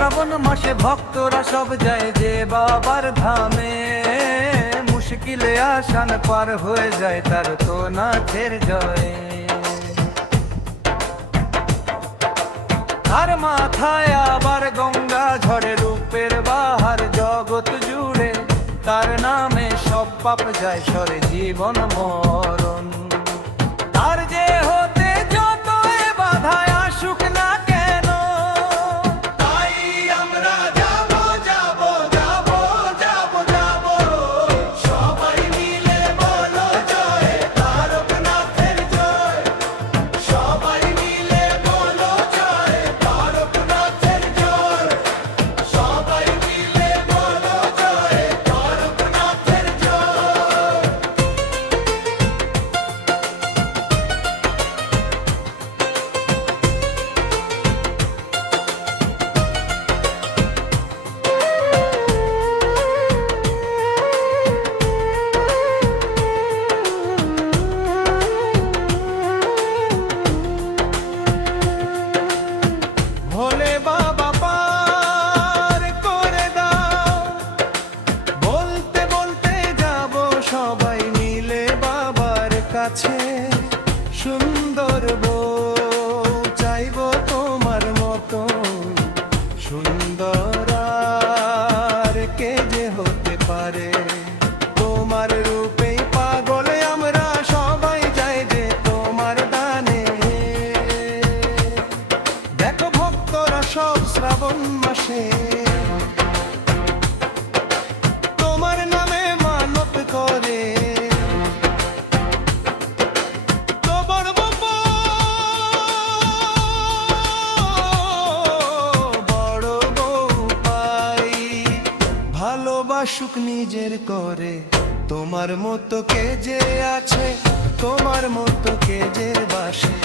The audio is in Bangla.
শ্রাবণ মাসে ভক্তরা সব যায় যে বাবার ধামে, মুশকিলে আসান পার হয়ে যায় তার তো নাথের জয়ে। আর মাথায় আবার গঙ্গা ঝরে রূপের বাহার জগৎ জুড়ে, তার নামে সব পাপ যায় সরে জীবন মরণ। তার যে হতে যত বাধায় আসুক না কেন, তাই আমরা যাব যাব যাব যাব যাব, সবাই মিলে বলো জয় তারকনাথের জয়, সবাই মিলে বলো জয় তারকনাথের জয়, সবাই মিলে বলো জয় তারকনাথের জয়। ভোলে বাবা পার করে দাও, বলতে বলতে যাব সবাই মিলে বাবার কাছে। সুন্দর বউ চাইব তোমার মতো, সুন্দর আর কে যে হতে পারে। তোমার রূপেই পাগলে আমরা সবাই যাই যে তোমার দানে। দেখো ভক্তরা সব শ্রাবণ মাসে তোমার নামে মানত করে। তোমার বাবা বড় বউ পাই, ভালোবাসুক নিজের করে। তোমার মতো কে যে আছে, তোমার মতো কে যে বাসে।